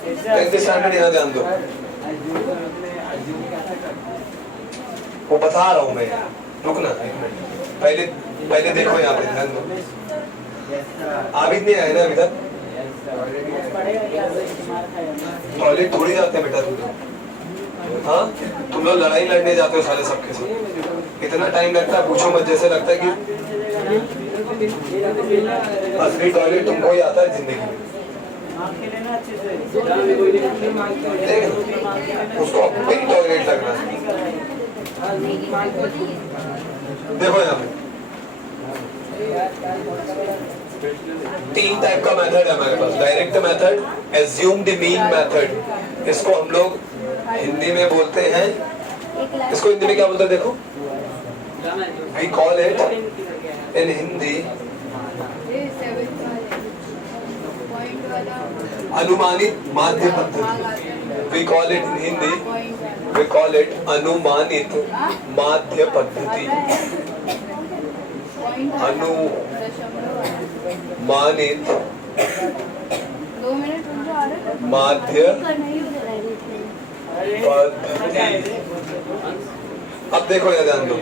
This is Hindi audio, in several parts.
10th स्टैंडर्ड यहाँ ध्यान दो, वो बता रहा हूँ मैं, रुकना एक मिनट, पहले देखो यहाँ पे ध्यान दो। आबिद नहीं आए ना अभी तक? टॉयलेट थोड़ी जाते हैं बेटा तुम लोग, हाँ तुम लोग लड़ाई लड़ने जाते हो साले सबके साथ, इतना टाइम लगता है पूछो मत, जैसे लगता है कि असली टॉयलेट तुमको ही आता है जिंदगी में। उसको अपनी टॉयलेट लगना है। देखो यहाँ पे 3 टाइप का मेथड है हमारे पास, direct method, assumed mean method, इसको हम लोग हिंदी में बोलते हैं, इसको हिंदी में क्या बोलते हैं देखो, we call it in Hindi अनुमानित माध्य पद्धति, we call it in Hindi, we call it अनुमानित माध्य पद्धति, अनुमानित माध्य पद्धति। अब देखो ये ध्यान दो,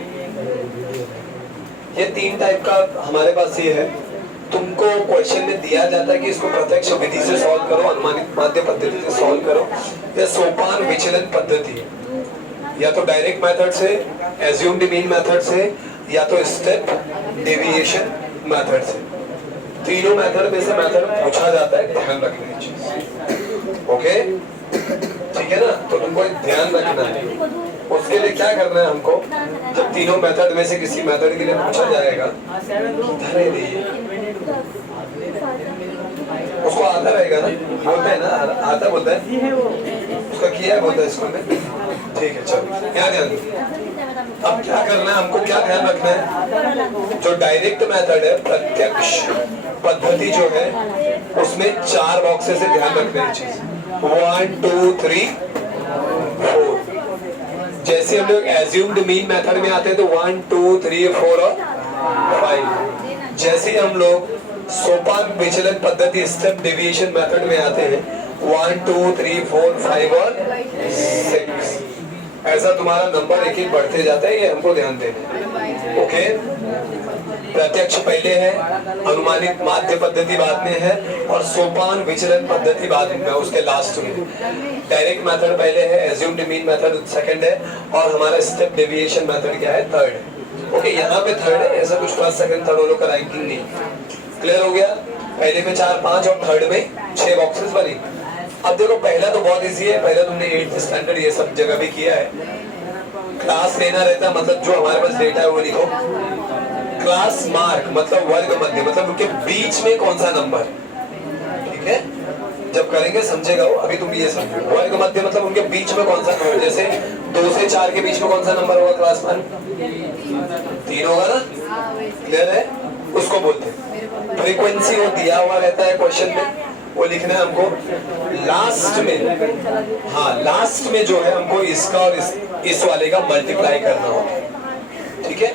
ये 3 टाइप का हमारे पास ये है, तुमको क्वेश्चन में दिया जाता है कि इसको प्रत्यक्ष विधि से सॉल्व करो, अनुमानित माध्य पद्धति से सॉल्व करो, या सोपान विचलन पद्धति, या तो डायरेक्ट मेथड से, एज्यूम्ड मीन मेथड से, या तो स्टेप डेविएशन मेथड से। तीनों मेथड में से मेथड पूछा जाता है, ध्यान रखना है चीज, ओके ठीक है ना? तो तुमको ध्यान रखना है, उसके लिए क्या करना है हमको, जब तीनों मेथड में से किसी मेथड के लिए पूछा जाएगा, उसको आता रहेगा ना, बोलता है ना, आता बोलता है, उसका किया है बोलता है स्कूल में, ठीक है चलो यहाँ ध्यान दो। अब क्या करना है हमको, क्या ध्यान रखना है, जो डायरेक्ट मेथड है, प्रत्यक्ष पद्धति जो है, उसमें 4 बॉक्सेस से ध्यान रखना है चीज, 1 2 3 4। जैसे हम लोग एज्यूम्ड मीन मेथड में आते हैं तो 1 2 3 4 और 5। जैसे हम लोग सोपान विचलन पद्धति स्टेप डेविएशन मेथड में आते हैं 1 2 3 4 5 और 6। ऐसा तुम्हारा नंबर एक एक बढ़ते जाता है, ये हमको ध्यान देना है, ओके। प्रत्यक्ष पहले है, अनुमानित माध्य पद्धति बाद में है, और सोपान विचलन पद्धति बाद में, उसके लास्ट में। डायरेक्ट मेथड पहले है, एज्यूम्ड मीन मेथड सेकंड है, और हमारा स्टेप डेविएशन मेथड क्या है, थर्ड है, ओके। यहाँ पे थर्ड है, ऐसा कुछ फर्स्ट सेकंड थर्ड वालों का रैंकिंग नहीं। क्लियर हो गया? पहले में 4 5 और थर्ड में 6 बॉक्सेस बनी। अब देखो पहला तो बहुत इजी है, पहला तुमने 8th स्टैंडर्ड ये सब जगह भी किया है। क्लास लेना रहता है, मतलब जो हमारे पास डेटा है वो लिखो। क्लास मार्क मतलब वर्ग मध्य, मतलब उनके बीच में कौन सा नंबर, ठीक है? जब करेंगे समझेगा वो, अभी तुम ये समझो। वर्ग मध्य मतलब उनके बीच में कौन सा नंबर, जैसे 2 से 4 के बीच में कौन सा नंबर होगा क्लास मार्क? 3 होगा ना? क्लियर है? उसको बोलते हैं फ्रीक्वेंसी। वो दिया हुआ रहता है क्वेश्चन में, वो लिखना है हमको। लास्ट में, हाँ लास्ट में जो है हमको इसका और इस वाले का मल्टीप्लाई करना होगा, ठीक है?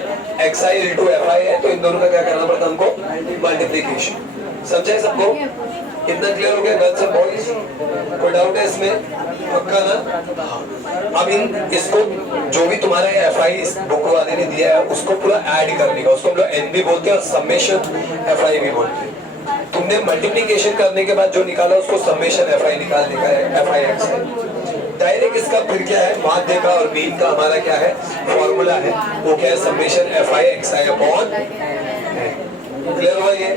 xi into fi है, तो इन दोनों का क्या करना पड़ता है हमको, मल्टीप्लीकेशन। समझे सबको? कितना क्लियर हो गया गर्ल्स एंड बॉयज? कोई डाउट है इसमें? पक्का ना? हाँ। अब इसको जो भी तुम्हारा fi इस बुक वाले ने दिया है उसको पूरा ऐड करने का, उसको हम लोग n भी बोलते हैं और समेशन fi भी बोलते हैं। तुमने मल्टीप्लिकेशन करने के बाद जो निकाला उसको समेशन fi निकालने का है, fi x है। डायरेक्ट इसका फिर क्या है, माध्य का और मीन का हमारा क्या है, फॉर्मूला है, वो क्या है, summation fi xi upon. Clear हुआ? ये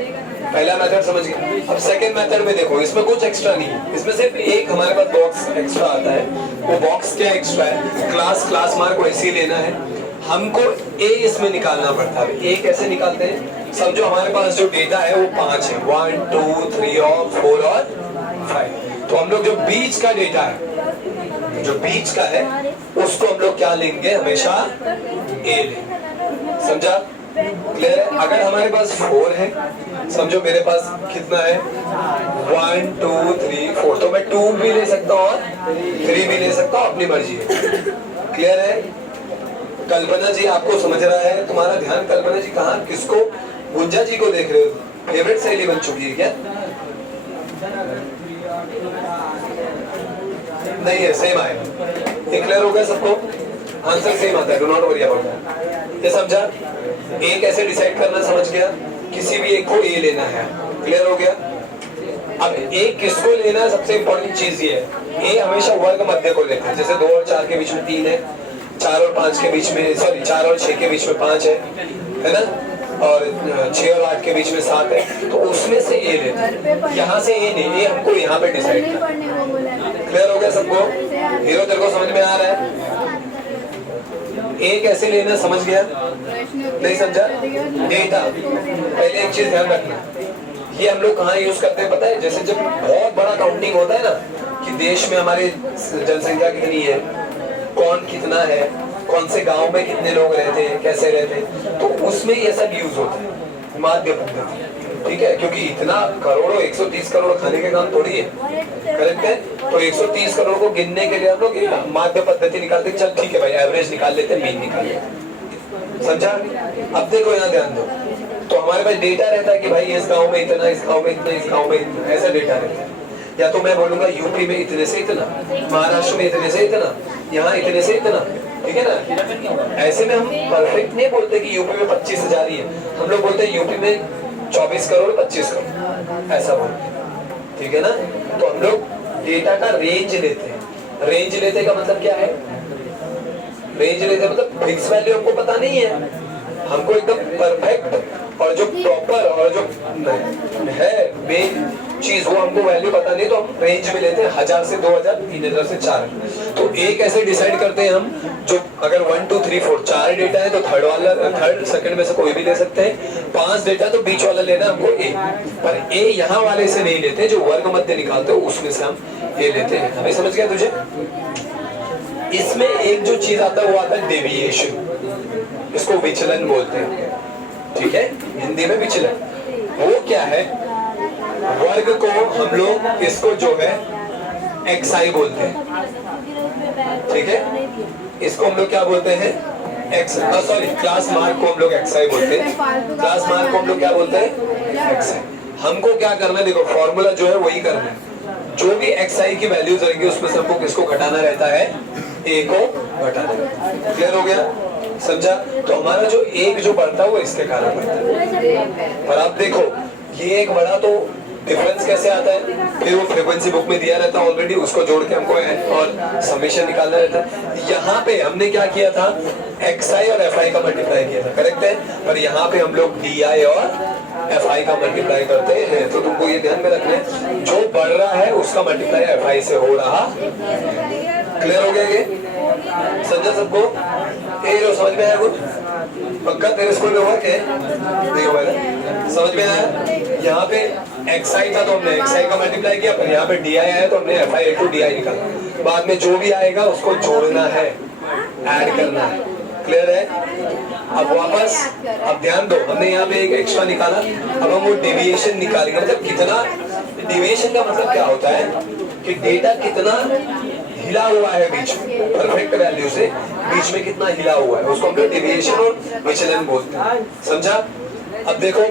पहला मेथड समझ गए। अब सेकंड मेथड में देखो, इसमें कुछ एक्स्ट्रा नहीं है, इसमें सिर्फ एक हमारे पास बॉक्स एक्स्ट्रा आता है। वो बॉक्स क्या एक्स्ट्रा है, क्लास मार्क वैसे ही लेना है हमको, ए इसमें निकालना पड़ता है। ए कैसे निकालते हैं, समझो हमारे पास जो डेटा है वो 5 है, 1 2 3 और 4 और 5। तो हम लोग जो बीच का डेटा है, जो बीच का है उसको हम लोग क्या लेंगे, हमेशा ए लेंगे। समझा? क्लियर है? अगर हमारे पास 4 है, समझो मेरे पास कितना है, 1 2 3 4, तो मैं 2 भी ले सकता हूँ और 3 भी ले सकता हूँ, अपनी मर्जी है। क्लियर है? कल्पना जी आपको समझ रहा है? तुम्हारा ध्यान कल्पना जी कहाँ, किसको, गुंजा जी को देख रहे हो? फेवरेट सहेली बन चुकी है क्या? नहीं है, सेम आएगा। ये क्लियर हो गया सबको? आंसर सेम आता है, do not worry about that. ये समझा? ए कैसे डिसाइड करना समझ गया? किसी भी एक को ए लेना है, क्लियर हो गया? अब ए किसको लेना है, सबसे इंपॉर्टेंट चीज ये है, ए हमेशा वर्ग मध्य को लेते हैं। जैसे 2 और 4 के बीच में 3 है, 4 और 5 के बीच में, सॉरी 4 और 6 के बीच में 5 है ना? और 6 और 8 के बीच में 7 है, तो उसमें से ए लेते हैं। यहाँ से ए नहीं, ये हमको यहाँ पे डिसाइड करना। क्लियर हो गया सबको? हीरो तेरे को समझ में आ रहा है? ए कैसे लेना समझ गया? नहीं समझा? डेटा। पहले एक चीज ध्यान रखना, ये हम लोग कहाँ यूज करते हैं पता है? जैसे जब बहुत बड़ा काउंटिंग होता है ना, कि देश में हमारे जनसंख्या कितनी है, कौन कितना है, कौन से गांव में कितने लोग रहते हैं, कैसे रहते हैं, तो उसमें ये सब यूज होता है, माध्य पद्धति। ठीक है, क्योंकि इतना करोड़ों 130 करोड़ खाने के काम थोड़ी है, करेक्ट है? तो 130 करोड़ को गिनने के लिए हम लोग माध्य पद्धति निकालते, चल ठीक है भाई, एवरेज निकाल लेते, मीन निकाल लेते। समझा? अब देखो यहाँ ध्यान दो, तो हमारे पास डेटा रहता है कि भाई इस गांव में इतना, इस गांव में इतना, इस गांव में इतना, ऐसा डेटा रहता है। या तो मैं बोलूंगा यूपी में इतने से इतना, महाराष्ट्र में इतने से इतना, यहाँ इतने से इतना, ठीक है ना? ऐसे में हम परफेक्ट नहीं बोलते कि यूपी में 25,000 ही है, हम लोग बोलते हैं यूपी में 24 करोड़ 25 करोड़, ऐसा बोलते हैं। ठीक है ना? तो हम लोग डेटा का रेंज लेते हैं। रेंज लेते का मतलब क्या है? रेंज लेते मतलब फिक्स वैल्यू हमको पता नहीं है, हमको एकदम परफेक्ट और जो प्रॉपर और जो है मेन चीज वो हमको वैल्यू पता नहीं, तो हम रेंज में लेते हैं 1000 से 2000, 3000 से 4000। तो ए कैसे डिसाइड करते हैं हम? जो अगर 1 2 3 4 4 डेटा है तो थर्ड सेकंड में से कोई भी ले सकते हैं, 5 डेटा तो बीच वाला लेना हमको ए, पर ए यहाँ वाले से नहीं लेते, जो वर्ग मध्य निकालते हो उसमें से हम ए लेते हैं। हमें समझ गया तुझे? इसमें एक जो चीज आता है वो आता है डेविएशन, इसको विचलन बोलते हैं। ठीक है, हिंदी में विचलन। वो क्या है? वर्ग को हम लोग इसको जो है xi बोलते हैं, ठीक है? इसको हम लोग क्या बोलते हैं? सॉरी, क्लास मार्क को हम लोग xi बोलते हैं, क्लास मार्क को हम लोग क्या बोलते हैं? xi। हमको क्या करना है, देखो फॉर्मूला जो है वही करना है, जो भी xi की वैल्यूज रहेंगी उसमें से हमको किसको घटाना रहता है? a को घटाना रहता है। क्लियर हो गया? समझा? तो हमारा जो एक जो बढ़ता है वो इसके कारण बढ़ता है। पर आप देखो ये एक बड़ा तो डिफरेंस कैसे आता है, फिर वो फ्रीक्वेंसी बुक में दिया रहता है ऑलरेडी, उसको जोड़ के हमको और समेशन निकालना रहता है। यहाँ पे हमने क्या किया था? xi और fi का मल्टीप्लाई किया था, करेक्ट है? पर यहाँ पे हम लोग di और fi का मल्टीप्लाई करते हैं, तो तुमको ये ध्यान में रखना है, जो बढ़ रहा है उसका मल्टीप्लाई fi से हो रहा। क्लियर हो गया ये? समझा सबको? ये समझ में आया कुछ? पक्का तेरे स्कूल में हुआ क्या? देखो भाई समझ में आया? यहाँ पे xi था तो हमने xi का मल्टीप्लाई किया, पर यहाँ पे di आया तो हमने fi into di निकाला। बाद में जो भी आएगा उसको जोड़ना है, ऐड करना है। क्लियर है? अब वापस, अब ध्यान दो, हमने यहाँ पे एक एक्स्ट्रा निकाला, अब हम वो डेविएशन निकालेंगे। मतलब कितना डेविएशन का मतलब क्या होता है कि डेटा कितना हिला हुआ है बीच में, परफेक्ट वैल्यू से बीच में कितना हिला हुआ है, उसको हम लोग डेविएशन और विचलन बोलते हैं। समझा? अब देखो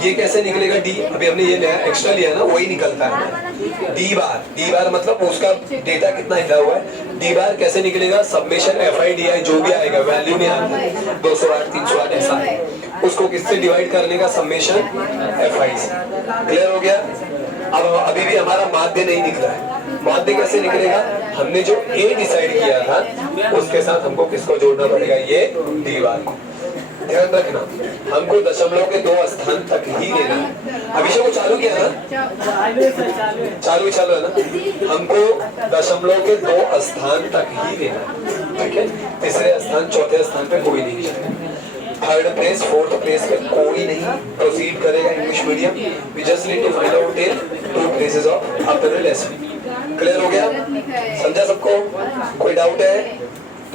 ये कैसे निकलेगा? डी, अभी हमने ये लिया एक्स्ट्रा लिया ना, वही निकलता है डी बार मतलब उसका डेटा कितना हिला हुआ है। डी बार कैसे निकलेगा? सबमिशन fi di जो भी आएगा वैल्यू में आता है 208 308 ऐसा है, उसको किससे डिवाइड करने का? सबमिशन fi से। क्लियर हो गया? अब अभी भी हमारा माध्य नहीं निकला है। माध्य कैसे निकलेगा? हमने जो ए डिसाइड किया था उसके साथ हमको किसको जोड़ना पड़ेगा? ये डी बार। ध्यान रखना, हमको दशमलव के 2 स्थान तक ही लेना है। अभिषेक को चालू किया ना? चालू है ना? हमको दशमलव के 2 स्थान तक ही लेना है, ठीक है? तीसरे स्थान चौथे स्थान पे कोई नहीं जाएगा, थर्ड प्लेस फोर्थ प्लेस पे कोई नहीं प्रोसीड करेगा English medium. We just need to find out till 2 places of upper lesson. Clear हो गया? समझा सबको? कोई डाउट है?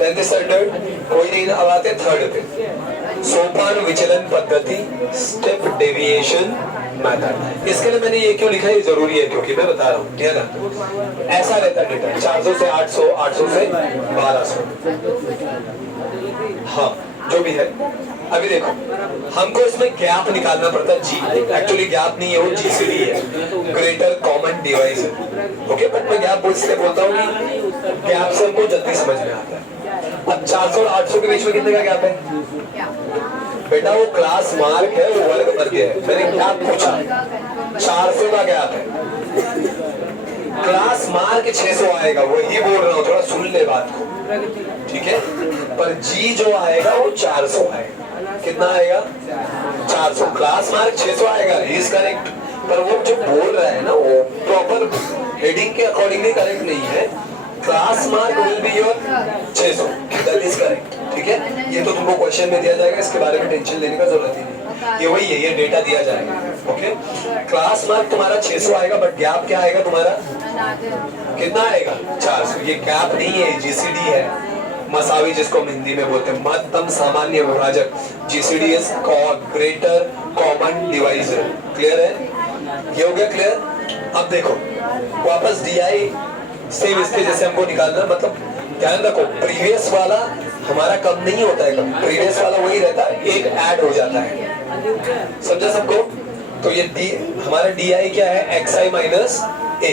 10th स्टैंडर्ड कोई नहीं। अब आते थर्ड पे, सोपान विचलन पद्धति, स्टेप डेविएशन मेथड। इसके लिए मैंने ये क्यों लिखा है, ये जरूरी है क्योंकि मैं बता रहा हूँ, ध्यान रखना। ऐसा रहता है डेटा 400 से 800, 800 से 1200, हाँ जो भी है। अभी देखो हमको इसमें गैप निकालना पड़ता है, जी एक्चुअली गैप नहीं है, वो जीसीडी है, greater common common divisor. Okay, but मैं गैप इसलिए बोलता हूँ कि गैप से हमको जल्दी समझ में आता है। अब 400 और 800 के बीच में कितने का गैप है बेटा? वो क्लास मार्क है, वो वर्ग वर्ग है। मैंने गैप पूछा, 400 का गैप है। क्लास मार्क 600 आएगा, वही बोल रहा हूँ, थोड़ा सुन ले बात को, ठीक है? पर जी जो आएगा वो 400 आएगा। कितना आएगा? 400। क्लास मार्क 600 आएगा, इज करेक्ट। पर वो जो बोल रहा है ना, वो प्रॉपर हेडिंग के अकॉर्डिंगली करेक्ट नहीं है। Class mark will be your 600, that is correct, ठीक है? ये तो तुमको क्वेश्चन में दिया जाएगा, इसके बारे में टेंशन लेने का जरूरत ही नहीं। ये वही है, ये डेटा दिया जाएगा। ओके, क्लास मार्क तुम्हारा 600 आएगा, बट गैप क्या आएगा तुम्हारा? कितना आएगा? 400। ये गैप नहीं है, जीसीडी है, मसावी जिसको हम हिंदी में बोलते हैं, महत्तम सामान्य विभाजक। GCD is greater common divisor. Clear है? ये हो गया क्लियर? अब देखो वापस डीआई सेम इसके जैसे हमको निकालना, मतलब ध्यान रखो, प्रीवियस वाला हमारा कम नहीं होता है, कम प्रीवियस वाला वही रहता है, एक ऐड हो जाता है। समझा सबको? तो ये डी हमारा डीआई क्या है? xi माइनस ए।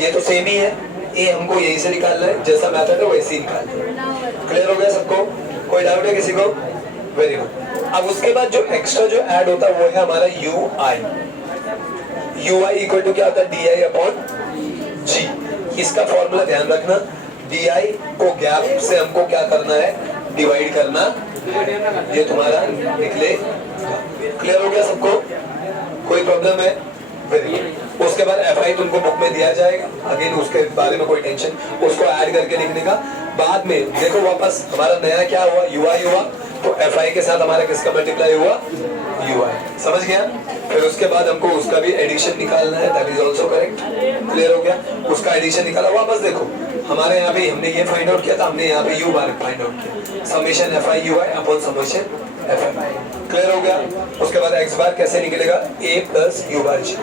ये तो सेम ही है, ए हमको यही से निकालना है, जैसा मेथड है वैसे ही निकालना है। क्लियर हो गया सबको? कोई डाउट है किसी को? Very good. अब उसके बाद जो एक्स्ट्रा जो ऐड होता है वो है हमारा ui इक्वल टू क्या होता है? di अपॉन जी। इसका फॉर्मूला ध्यान रखना, di को गैप से हमको क्या करना है? डिवाइड करना। ये तुम्हारा निकले। क्लियर हो गया सबको? कोई प्रॉब्लम है? Very good. उसके बाद fi तुमको बुक में दिया जाएगा, अगेन उसके बारे में कोई टेंशन, उसको ऐड करके लिखने का। बाद में देखो वापस हमारा नया क्या हुआ? ui हुआ, तो fi के साथ हमारा किसका मल्टीप्लाई हुआ? ui। समझ गया? फिर उसके बाद हमको उसका भी एडिशन निकालना है, that is also correct. Clear हो गया? उसका एडिशन निकाला। वापस देखो हमारे यहाँ पे हमने ये फाइंड आउट किया था, हमने यहाँ पे u बार फाइंड आउट किया, summation fi ui upon summation fi। Clear हो गया? उसके बाद x बार कैसे निकलेगा? a plus u bar g।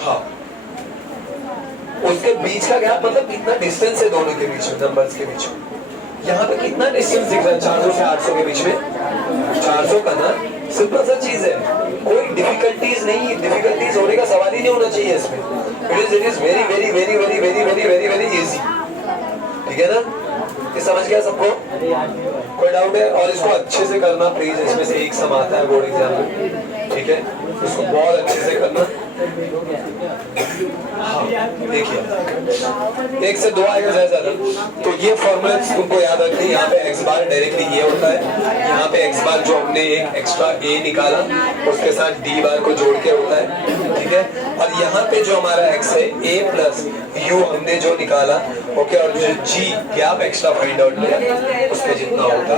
हाँ, उसके बीच का गैप मतलब कितना डिस्टेंस है दोनों के बीच में, नंबर्स के बीच में। यहाँ पे कितना डिस्टेंस दिख रहा है 400 से 800 के बीच में? 400 का ना, सिंपल सा चीज है, कोई डिफिकल्टीज नहीं, डिफिकल्टीज होने का सवाल ही नहीं होना चाहिए इसमें। It is very very very very very very very very easy. ठीक है ना? ये समझ गया सबको? कोई डाउट है? और इसको अच्छे से करना प्लीज, इसमें से एक सम आता है बोर्ड एग्जाम में, ठीक है? इसको बहुत अच्छे से करना। हाँ, देखिए 1 से 2 आएगा ज्यादा। तो ये फॉर्मूला तुमको याद रखनी, यहाँ पे x बार डायरेक्टली ये होता है, यहाँ पे x बार जो हमने एक एक्स्ट्रा a निकाला उसके साथ d बार को जोड़ के होता है, ठीक है? और यहाँ पे जो हमारा x है a प्लस u हमने जो निकाला, ओके, और जो g gap extra find out किया उसके जितना होगा।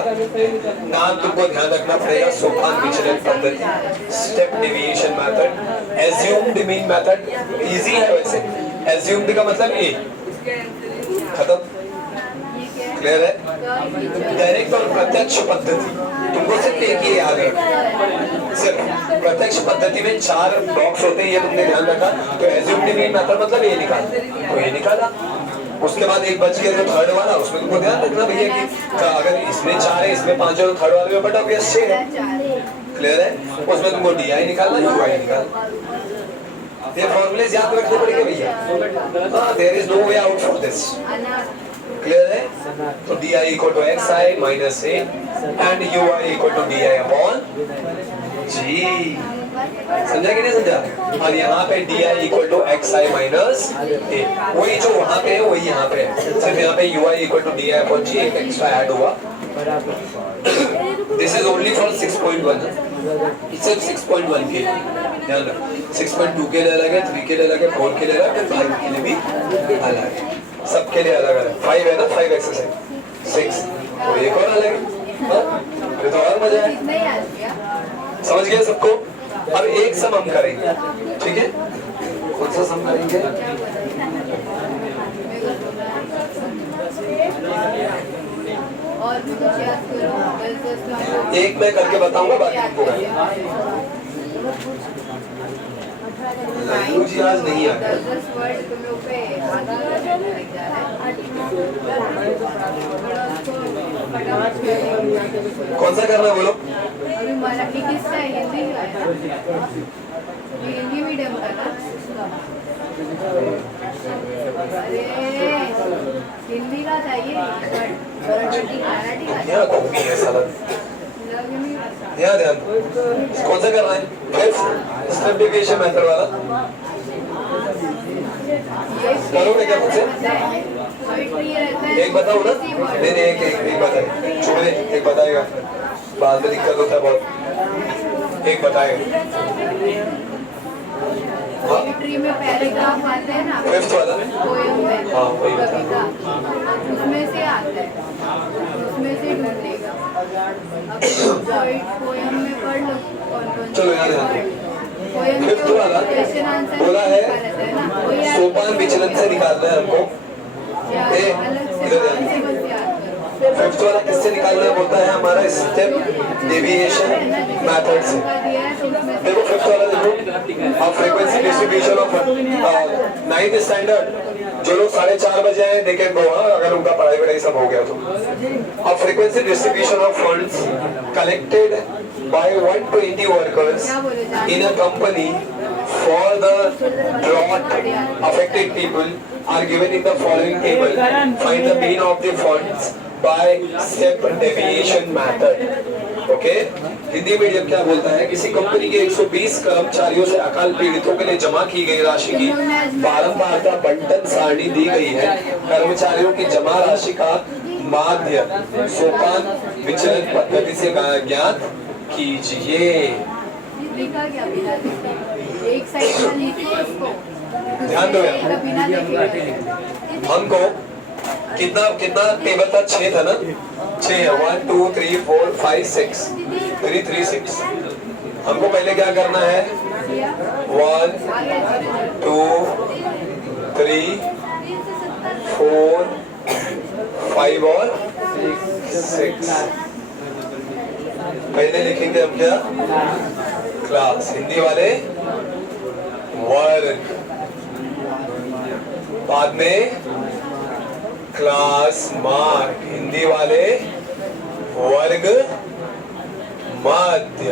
नाम तुमको ध्यान रखना पड़ेगा, सोपान विचलन पद्धति, step deviation method, assumed mean method. Easy है वैसे, एज्यूम्ड का मतलब a, खत्म। क्लियर है? डायरेक्ट और प्रत्यक्ष पद्धति तुमको सिर्फ एक ही याद रखना, सिर्फ प्रत्यक्ष पद्धति में 4 बॉक्स होते हैं, ये तुमने ध्यान रखा। तो एज्यूम्ड मीन मेथड मतलब ये निकाल, तो ये निकाला। उसके बाद एक बच गया जो थर्ड वाला, उसमें तुमको ध्यान रखना भैया कि अगर इसमें 4 है, इसमें 5 है, तो थर्ड वाले में बटा ऑब्वियस 6 है। क्लियर है? उसमें तुमको डी निकालना, ui निकालना। ये फॉर्मूलेज याद रखने पड़ेंगे भैया। हाँ, there is no way out from this. Clear है? तो di equal to xi minus a and ui equal to di upon g। समझा कि नहीं समझा? और यहाँ पे di equal to xi minus a, वही जो वहाँ पे है वही यहाँ पे है, सिर्फ यहाँ पे ui equal to di upon g एक एक्स्ट्रा ऐड हुआ। दिस इज ओनली फॉर 6.1, सिर्फ 6.1 के लिए ध्यान रखो। 6.2 के लिए अलग है, 3 के लिए अलग है, 4 के लिए अलग है, 5 के लिए भी अलग है, सबके लिए अलग अलग। 5 है ना, 5 एक्सरसाइज, 6 और एक और अलग है, ये तो और मजा है। समझ गए सबको? अब एक सम हम करेंगे, ठीक है? कौन सा सम करेंगे? एक मैं करके बताऊंगा, बाकी तुमको जी आज नहीं आता। कौन सा करना है बोलो? अभी मराठी किसका है? हिंदी का है ना? हिंदी मीडियम का ना? अरे हिंदी का चाहिए मराठी का यहाँ घूमी है साला। यहाँ ध्यान दो। कौन सा करना है? फिफ्थ स्टेपिफिकेशन मेथड वाला करोगे क्या मुझसे? एक बताओ ना। नहीं एक बताए छोड़े, एक बताएगा बाद में दिक्कत होता है बहुत। एक बताएगा पोएट्री में पैराग्राफ आते हैं ना, फिफ्थ वाला पोएम में हाँ वही कविता, उसमें से आता है, उसमें से ढूंढ लेगा। अब पोएम में पढ़ लो कौन चलो याद है। पोएम फिफ्थ वाला क्वेश्चन आंसर बोला है सोपान विचलन से निकालना है हमको। फिफ्थ वाला किससे निकालना है? बोलता है हमारा स्टेप डेविएशन मेथड से। देखो फिफ्थ वाला देखो, अब frequency distribution of ninth standard जो लोग 4:30 बजे आए देखें वो, अगर उनका पढ़ाई वढ़ाई सब हो गया तो। अब frequency distribution of funds collected by 120 workers in a company for the drought affected people are given in the following table. Find the mean of the funds by step deviation method. Okay? Hindi medium क्या बोलता है? किसी कंपनी के 120 कर्मचारियों से अकाल पीड़ितों के लिए जमा की गई राशि की बारंबारता बंटन सारणी दी गई है। कर्मचारियों की जमा राशि का माध्य सोपान विचलन पद्धति से ज्ञात कीजिए। लिखा क्या बिना देखे? एक साइड में लिखो उसको। ध्यान दो यार। हमको कितना कितना टेबल था? 6 था ना? 6 है। 1 2 3 4 5 6 3 3 6। हमको पहले क्या करना है? 1 2 3 4 5 और 6। पहले लिखेंगे हम क्या? क्लास। हिंदी वाले वर्ग, बाद में क्लास मार्क। हिंदी वाले वर्ग माध्य।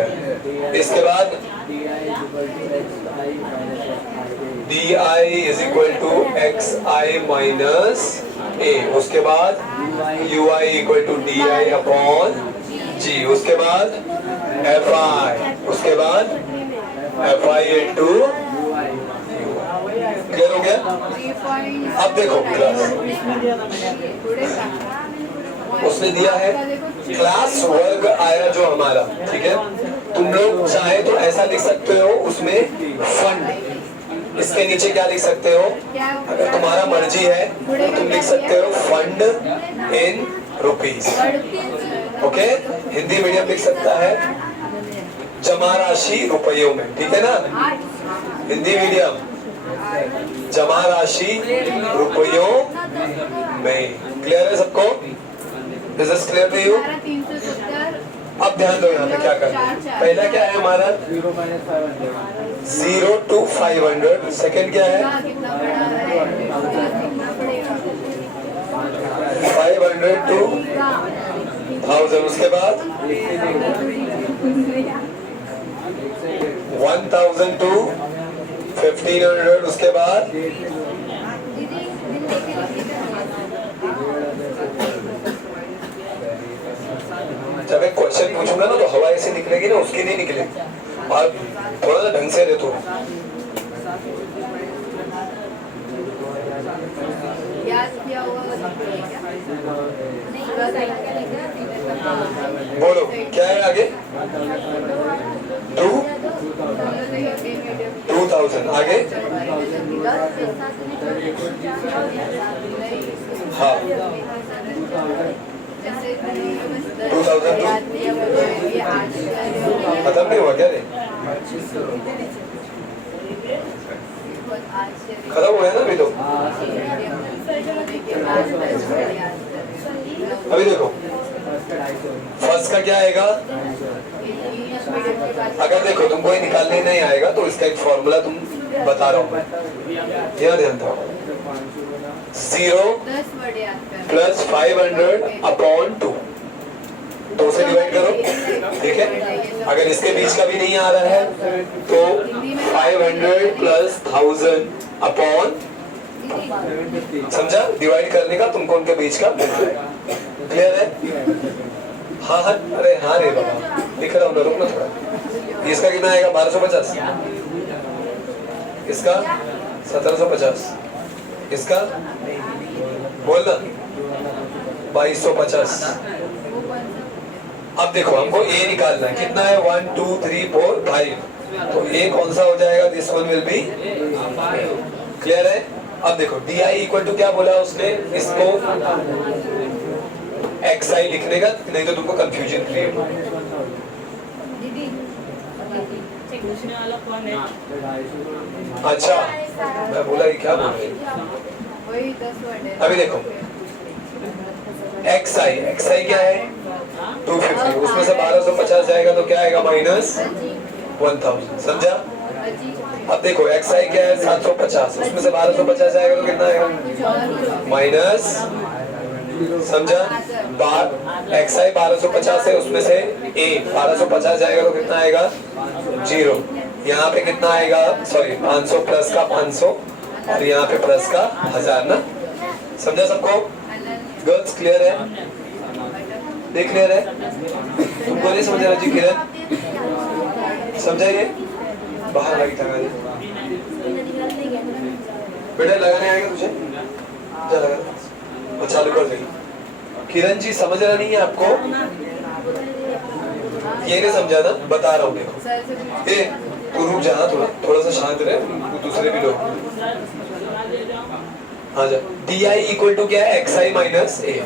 इसके बाद DI is equal to XI minus A। उसके बाद UI equal to DI upon G। उसके बाद FI। उसके बाद FI इंटू। क्लियर हो गया? अब देखो क्लास उसने दिया है, क्लास वर्ग आया जो हमारा, ठीक है। तुम लोग चाहे तो ऐसा लिख सकते हो उसमें फंड, इसके नीचे क्या लिख सकते हो? अगर तुम्हारा मर्जी है तो तुम लिख सकते हो fund in rupees. Okay, Hindi medium लिख सकता है जमा राशि रुपयों में, ठीक है ना। हिंदी मीडियम जमा राशि रुपयों में। क्लियर है सबको? Is this clear to you? अब ध्यान दो यहाँ पे क्या करना है। पहला क्या है हमारा? 0 to 500। सेकेंड क्या है? 500 to 1000। उसके बाद 1000 to 1500। उसके बाद जब एक क्वेश्चन पूछूंगा ना तो हवा ऐसे निकलेगी ना, उसकी नहीं निकलेगी। और थोड़ा सा ढंग से दे तो। बोलो क्या है आगे? 2000 आगे। हाँ 2002 खत्म नहीं हुआ क्या? रे खत्म हुआ है ना अभी तो। अभी देखो फर्स्ट का क्या आएगा? अगर देखो तुमको ये निकालने नहीं आएगा तो इसका एक फॉर्मूला तुम बता रहा हूँ मैं, यह ध्यान दो। 0 प्लस 500 अपॉन 2 2 से डिवाइड करो, ठीक है। अगर इसके बीच का भी नहीं आ रहा है तो 500 प्लस 1000 अपॉन, समझा, डिवाइड करने का तुमको उनके बीच का क्लियर है? हाँ हाँ, अरे हाँ रे बाबा, लिख रहा हूँ, रुकना थोड़ा। इसका कितना आएगा? 1250, इसका 1750, इसका बोलना 2250। अब देखो हमको ए निकालना है, कितना है? 1 2 3 4 5, तो ए कौन सा हो जाएगा? This one will be, clear है? अब देखो डी आई इक्वल टू क्या बोला उसने, इसको एक्स आई लिखने का, नहीं तो तुमको कंफ्यूजन क्रिएट हो। अच्छा, मैं बोला ये क्या बोल रही है? अभी देखो एक्स आई क्या है? 250, उसमें से 1250 जाएगा तो क्या आएगा? माइनस 1000, समझा? अब देखो एक्स आई क्या है? 750, उसमें से 1250 जाएगा तो कितना आएगा? माइनस, समझा? एक्स आई 1250 है, उसमें से ए 1250 जाएगा तो कितना आएगा? 0। यहाँ पे कितना आएगा? सॉरी 500 प्लस का 500 और यहाँ पे प्लस का 1000 ना, समझा सबको? गर्ल्स क्लियर है? देख क्लियर है? तुमको नहीं समझ रहा जी? किरण समझाइए, बाहर लगी था बेटा, लगाने आएगा तुझे, जा लगा और चालू कर देगी। किरण जी समझ रहा नहीं है आपको? ये नहीं समझा ना, बता रहा हूँ देखो। ए तू रुक जा, थोड़ा सा शांत रहे, दूसरे भी लोग। हाँ जा, डी आई इक्वल टू क्या है? एक्स आई माइनस ए।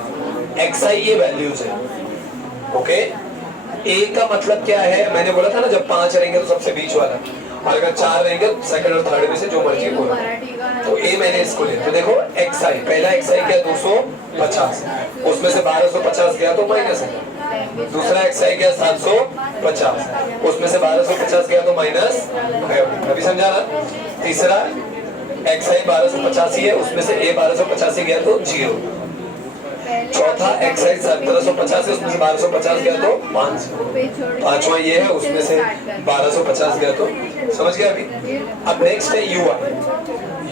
एक्स आई ये वैल्यूज है, ओके। ए का मतलब क्या है? मैंने बोला था ना, जब 5 रहेंगे तो सबसे बीच वाला, और अगर 4 रहेंगे सेकंड और थर्ड में से जो मर्जी बोलो। तो ए मैंने इसको लिया, तो देखो एक्स आई, पहला एक्स आई क्या? 250, उसमें से 1250 गया तो माइनस है। दूसरा एक्स आई क्या? 750, उसमें से 1250 गया तो माइनस, अभी समझा ना? तीसरा एक्स आई 1250 है, उसमें से ए 1250 गया तो 0। चौथा एक्स आई 1750 है, उसमें से 1250 गया तो 500। पांचवा ये है, उसमें से 1250 गया तो, समझ गया अभी? अब नेक्स्ट है u i.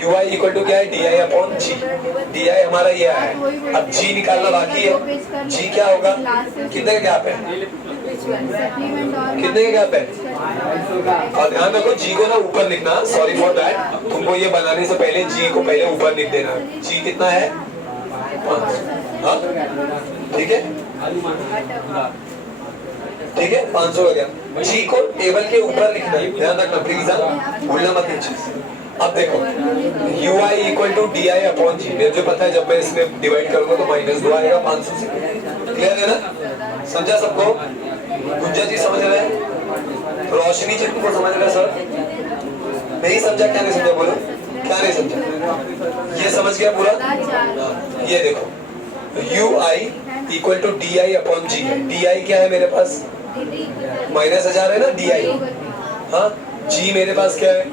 U I equal to क्या है? D I upon g. D i हमारा ये है, अब जी निकालना बाकी है। जी क्या होगा? कितने का गैप है? कितने का गैप है? और ध्यान रखो जी को ना ऊपर लिखना, सॉरी फॉर दैट, तुमको ये बनाने से पहले जी को पहले ऊपर लिख देना। जी कितना है? 500, हाँ ठीक है, ठीक है 500 हो गया। जी को टेबल के ऊपर लिखना है, ध्यान रखना प्लीज, भूलना मत ये चीज। अब देखो U I equal to D I upon G, मुझे पता है जब मैं इसमें डिवाइड करूंगा तो माइनस 2 आएगा 500 से, क्लियर है ना? समझा सबको? गुंजा जी समझ रहे हैं? रोशनी जी तुमको समझ रहे सर? नहीं समझा? क्या नहीं समझा? बोलो क्या नहीं समझा? ये समझ गया पूरा? ये देखो U I equal to D I upon G है। डी आई क्या है मेरे पास? माइनस 1000 है ना डी आई, हाँ। जी मेरे पास क्या है?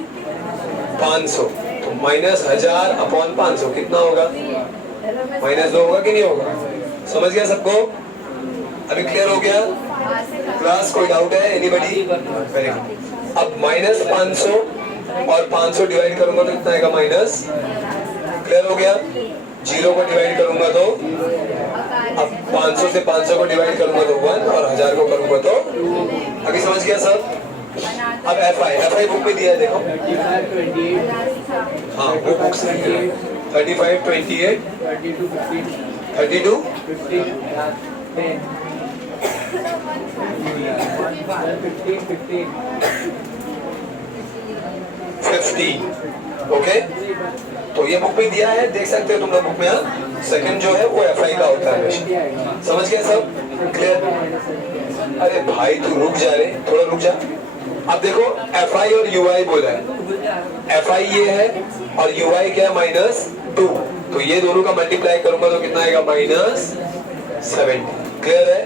500, तो माइनस 1000 अपॉन 500 कितना होगा? माइनस 2 होगा कि नहीं होगा? समझ गया सबको? अभी क्लियर हो गया क्लास? कोई डाउट है एनीबॉडी? Very good. अब माइनस 500 और 500 डिवाइड करूंगा तो कितना आएगा? माइनस, क्लियर हो गया? 0 को डिवाइड करूंगा तो, अब 500 से 500 को डिवाइड करूंगा तो 1 और 1000 को करूंगा तो, अभी समझ गया सर? अब एफ आई बुक में दिया है देखो, हाँ वो बुक से 35 28 32 50, ओके। तो ये बुक में दिया है, देख सकते हो तुम लोग बुक में। सेकंड जो है वो एफ आई का होता है, समझ गए सब? क्लियर? अरे भाई तू रुक जा रे, थोड़ा रुक जा। अब देखो एफ आई और यू आई बोला है, एफ आई ये है और यू आई क्या है? -2, तो ये दोनों का मल्टीप्लाई करूंगा तो कितना आएगा? -70, क्लियर है?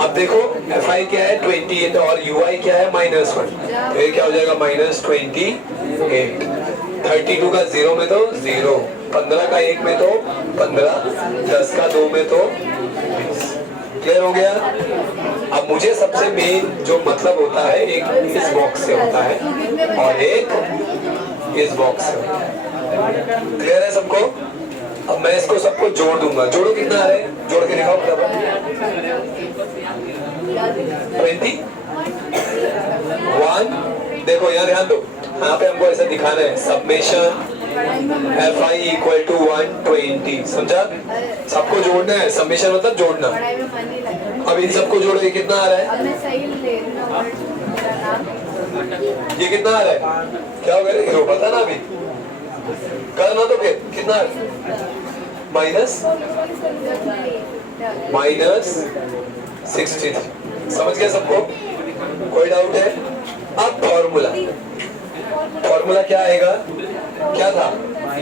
अब देखो एफ आई क्या है? 28 और यू आई क्या है? -1, तो ये क्या हो जाएगा? -28। 32 का 0 में तो 0, 15 का 1 में तो 15, 10 का 2 में तो 20, क्लियर हो गया? अब मुझे सबसे मेन जो मतलब होता है, एक इस बॉक्स से होता है और एक इस बॉक्स से होता है। क्लियर है सबको? अब मैं इसको सबको जोड़ दूंगा। जोड़ो कितना आ रहा है? जोड़ के दिखाओ मतलब 21। देखो यहाँ ध्यान दो, यहाँ पे हमको ऐसा दिखाना है सब्मेशन fi इक्वल टू 120। समझा? सबको जोड़ना है। सब्मेशन मतलब जोड़ना। अब इन सबको जोड़ो, ये कितना आ रहा है? ये कितना आ रहा है? क्या हो गया? पता ना अभी करना तो फिर कितना -63। समझ गए सबको? कोई डाउट है? अब फॉर्मूला क्या आएगा? क्या था?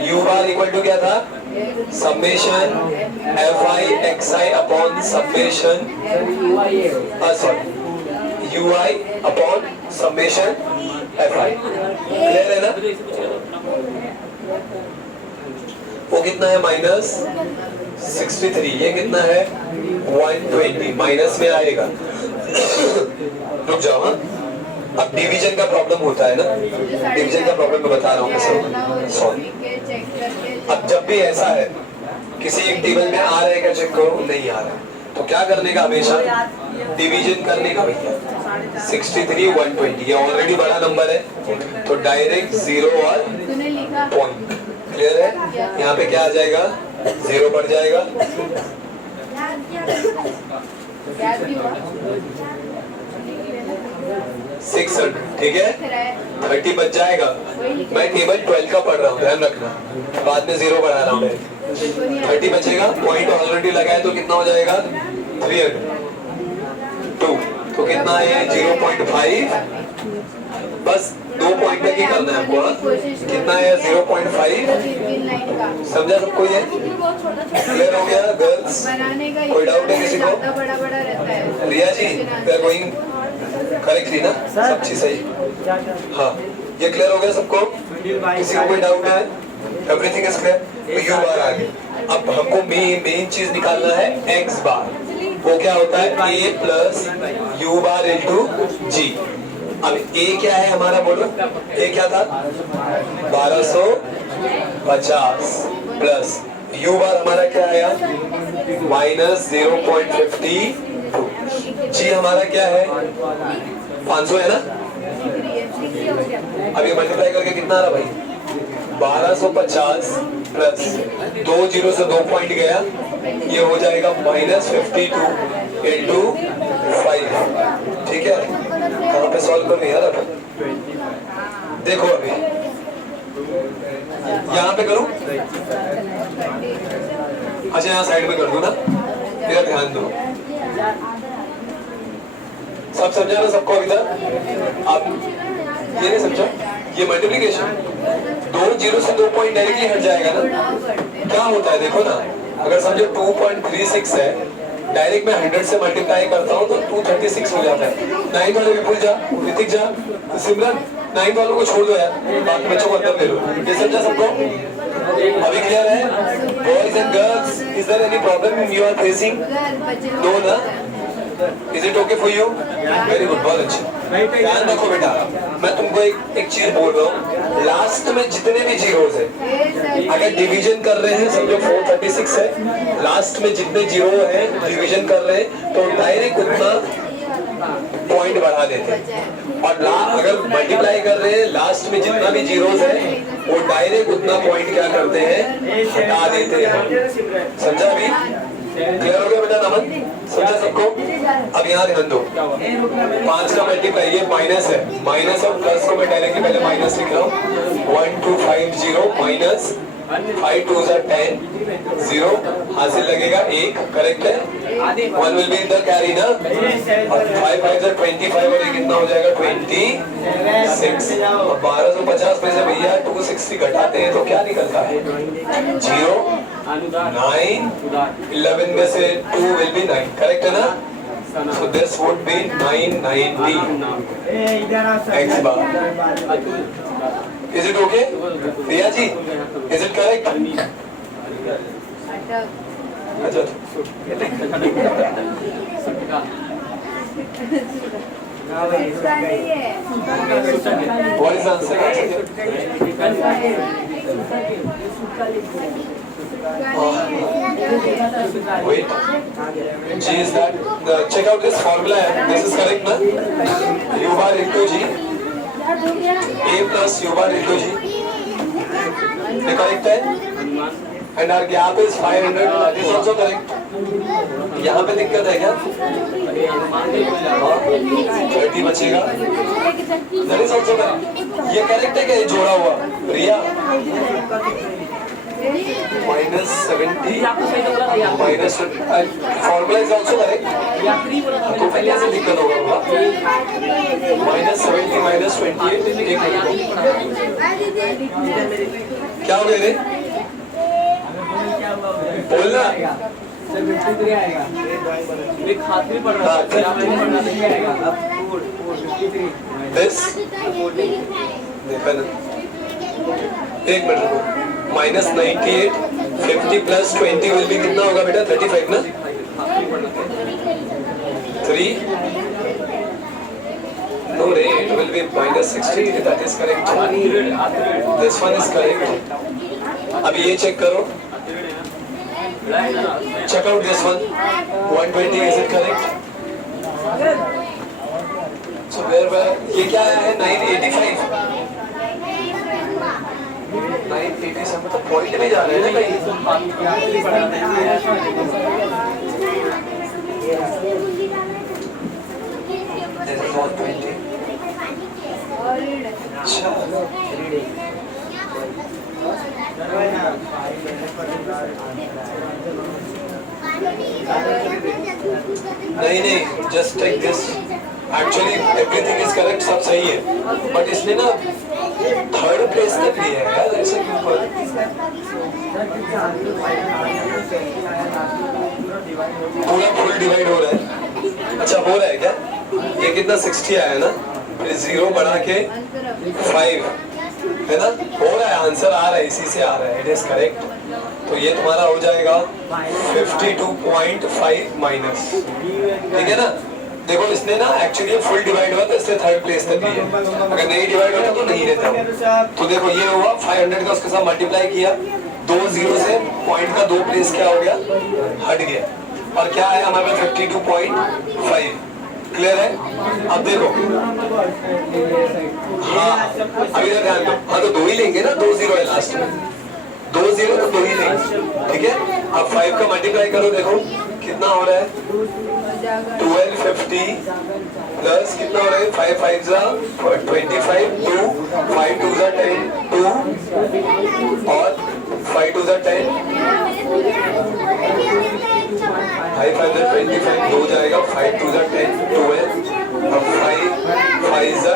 u बार इक्वल टू क्या था? Summation fi xi upon summation sorry ui upon summation fi। Clear है ना? वो कितना है? -63। ये कितना है? 120। माइनस में आएगा। रुक जाओ। हाँ, अब डिवीजन का प्रॉब्लम होता है ना, डिवीजन का प्रॉब्लम मैं बता रहा हूँ सॉल्व। अब जब भी ऐसा है किसी एक टेबल में आ रहा है क्या चेक करो, नहीं आ रहा है तो क्या करने का? हमेशा डिवीजन करने का भैया। 63 120 ये ऑलरेडी बड़ा नंबर है तो डायरेक्ट 0 और पॉइंट। क्लियर है? यहाँ पे क्या आ जाएगा? 0 बढ़ जाएगा। 600। ठीक है, 30 बच जाएगा। मैं टेबल 12 का पढ़ रहा हूँ, ध्यान रखना। बाद में 0 बढ़ा रहा हूँ। 30 बचेगा। पॉइंट ऑलरेडी लगा है तो कितना हो जाएगा? 302। तो कितना है? 0.5। बस 2 पॉइंट तक ही करना है हमको। कितना है? 0.5। समझा सबको? ये क्लियर हो गया गर्ल्स? कोई डाउट है किसी को? रिया जी वी आर गोइंग करेक्टली ना? सब चीज सही। हाँ, ये क्लियर हो गया सबको? किसी को कोई डाउट है? Everything is clear? तो यू बार आ गई। अब हमको मेन चीज निकालना है एक्स बार। वो क्या होता है? a plus U bar into G. अब a क्या है हमारा? बोलो a क्या था? 1250 प्लस u बार हमारा क्या आया? -0.52। g हमारा क्या है? 500 है ना? अब ये मल्टीप्लाई करके कितना आ रहा भाई? 1250 प्लस 2 जीरो से 2 पॉइंट गया, ये हो जाएगा -52 इंटू 5। ठीक है, कहाँ पे सॉल्व करूँ यार? अब देखो अभी यहाँ पे करूँ? अच्छा यहाँ साइड में कर दूँ ना? मेरा ध्यान दो। सब समझा ना सबको अभी तक? आप ये नहीं समझा? ये मल्टीप्लिकेशन 2 जीरो से 2 पॉइंट डायरेक्टली हट जाएगा ना? क्या होता है देखो ना, अगर समझो 2.36 है, डायरेक्ट मैं 100 से मल्टीप्लाई करता हूँ तो 236 हो जाता है। 9 वाले विपुल जा, ऋतिक जा, सिमरन 9 वालों को छोड़ दो यार, बाकी बच्चों को अंदर ले लो। ये समझा सबको? अभी क्लियर है? Boys and girls, is there any problem you are facing? No ना? Is it okay for you? Very good, बहुत अच्छे। ध्यान रखो बेटा, मैं तुमको एक चीज बोल रहा हूँ, लास्ट में जितने भी जीरोस है, अगर डिवीजन कर रहे हैं, समझो 436 है, लास्ट में जितने जीरो है डिवीजन कर रहे हैं तो डायरेक्ट उतना पॉइंट बढ़ा देते हैं। और अगर मल्टीप्लाई कर रहे हैं, लास्ट में जितना भी जीरोस है वो डायरेक्ट उतना पॉइंट क्या करते हैं? हटा देते हैं। समझा अभी? क्लियर हो गया बेटा नमन? समझा सबको? अब यहाँ ध्यान दो, 5 का मल्टीप्लाई, ये माइनस है, माइनस और प्लस को मैं डायरेक्टली पहले माइनस लिख रहा हूँ। 1250 माइनस 5 2 10, 0 हासिल लगेगा 1। करेक्ट है? 1 will be in the carry ना? और 5 5 25 और ये कितना हो जाएगा? 26। 1250 में से भैया 260 घटाते हैं तो क्या निकलता है? 0 9 11 में से 2 will be 9। करेक्ट है ना? So this would be 990 x bar. Is it okay? Riya ji, is it correct? अच्छा what is the answer? Wait, G is that check out this formula. This is correct na? U bar into G, A plus U bar into G. ये correct है? And our gap is 500. That is also correct. यहाँ पे दिक्कत है क्या? 30 बचेगा. That is also correct. ये correct है क्या ये जोड़ा हुआ? रिया? -70 minus formula is also correct. तो पहले से दिक्कत होगा -70 minus 28 क्या हो गया रे? बोलना this एक मिनट -98 50 plus 20 will be कितना होगा बेटा 35 ना 3 no रे it will be -60 that is correct this one is correct अब ये चेक करो check out this one 120 is it correct so where ये क्या है 985 980 मतलब पॉइंट में जा रहे हैं ना कहीं नहीं just take this actually everything is correct सब सही है बट इसने ना थर्ड प्लेस तक लिया है यार ऐसे क्यों पूरा फुल डिवाइड हो रहा है अच्छा हो रहा है क्या ये कितना 60 आया ना फिर 0 बढ़ा के 5 है ना हो रहा है आंसर आ रहा है इसी से आ रहा है इट इज करेक्ट तो ये तुम्हारा हो जाएगा 52.5 माइनस ठीक है ना देखो इसने ना एक्चुअली फुल डिवाइड हुआ तो इसने थर्ड प्लेस तक ली है अगर नहीं डिवाइड होता तो नहीं रहता तो देखो ये हुआ 500 का उसके साथ मल्टीप्लाई किया 2 0 से पॉइंट का 2 प्लेस क्या हो गया हट गया और क्या है हमारे पास 52.5 क्लियर है अब देखो हाँ अभी ध्यान दो हाँ तो 2 ही लेंगे ना 2 0 है लास्ट में 2 0 तो 2 ही लेंगे ठीक है अब 5 का मल्टीप्लाई करो देखो कितना हो रहा है 1250 प्लस कितना हो रहा है 5 5 25 2 5 2 10 2 और 5 2 10 5 5 25 हो जाएगा 5 2 10 12 और 5 5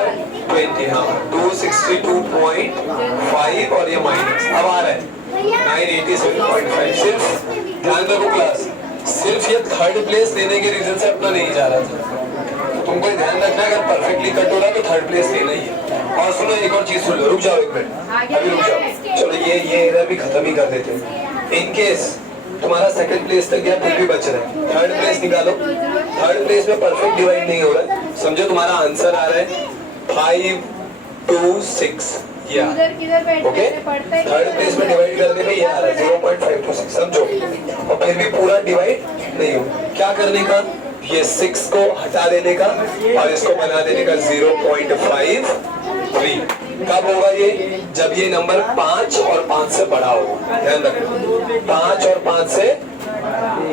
20 हाँ 262.5 और ये माइनस अब आ रहा है 987.5 सिर्फ ध्यान रखो क्लास सिर्फ ये थर्ड प्लेस लेने के रीजन से अपना नहीं जा रहा था तुमको ध्यान रखना अगर परफेक्टली कट हो रहा तो थर्ड प्लेस लेना ही है और सुनो एक और चीज सुन लो रुक जाओ एक मिनट अभी रुक जाओ चलो ये एरर भी खत्म ही कर देते हैं इन केस तुम्हारा सेकंड प्लेस तक गया फिर भी बच रहा है थर्ड प्लेस निकालो थर्ड प्लेस में परफेक्ट डिवाइड नहीं हो रहा है समझो तुम्हारा आंसर आ रहा है 526 या ओके थर्ड प्लेस में डिवाइड करने में ये आ रहा है 0.526 समझो और फिर भी पूरा डिवाइड नहीं हो क्या करने का ये 6 को हटा देने का और इसको बना देने का 0.53 कब होगा ये जब ये नंबर 5 और 5 से बड़ा हो ध्यान रखना 5 और 5 से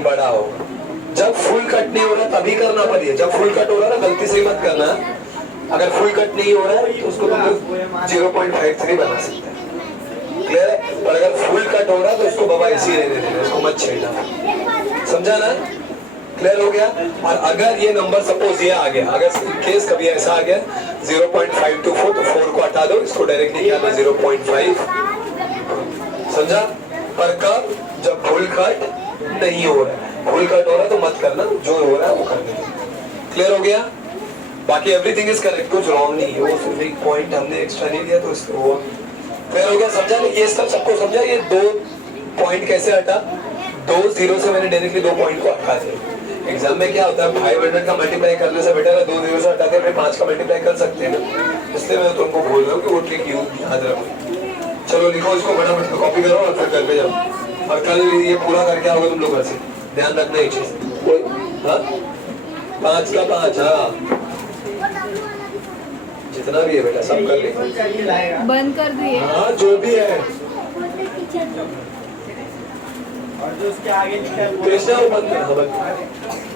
बड़ा हो जब फुल कट नहीं हो रहा तभी करना पड़ेगा जब फुल कट हो रहा है ना गलती से मत करना अगर फुल कट नहीं हो रहा है तो उसको तुम 0.53 बना सकते हैं क्लियर है और अगर फुल कट हो रहा है तो इसको बाबा ऐसे ही रहने देना इसको मत छेड़ना समझा ना क्लियर हो गया और अगर ये नंबर सपोज ये आ गया अगर केस कभी ऐसा आ गया 0.524 तो 4 को हटा दो इसको डायरेक्टली किया 0.5 समझा पर कब जब फुल कट नहीं हो रहा है फुल कट हो रहा है तो मत करना जो हो रहा है वो करने क्लियर हो गया बाकी एवरीथिंग इज करेक्ट कुछ रॉन्ग नहीं है वो सिर्फ एक पॉइंट हमने एक्स्ट्रा नहीं दिया तो इसको वो क्लियर हो गया समझा ये सब सबको समझा ये 2 पॉइंट कैसे हटा 2 0 से मैंने डायरेक्टली 2 पॉइंट को हटा दिया। एग्जाम में क्या होता है 500 का मल्टीप्लाई करने से बेटर है 2 0 से हटा के फिर 5 का मल्टीप्लाई कर सकते हैं ना, इसलिए मैं तुमको बोल रहा हूँ कि वो ट्रिक याद रखो। चलो लिखो इसको फटाफट कॉपी करो और फिर घर पे जाओ और कल ये पूरा करके आओगे तुम लोग घर से, ध्यान रखना ये चीज। कोई हाँ 5 का 5 हाँ जितना भी है बेटा सब कर ले, बंद कर दिए। हाँ जो भी है और जो उसके आगे लिखा है कृष्णा वो बंद कर, हाँ, बंद कर।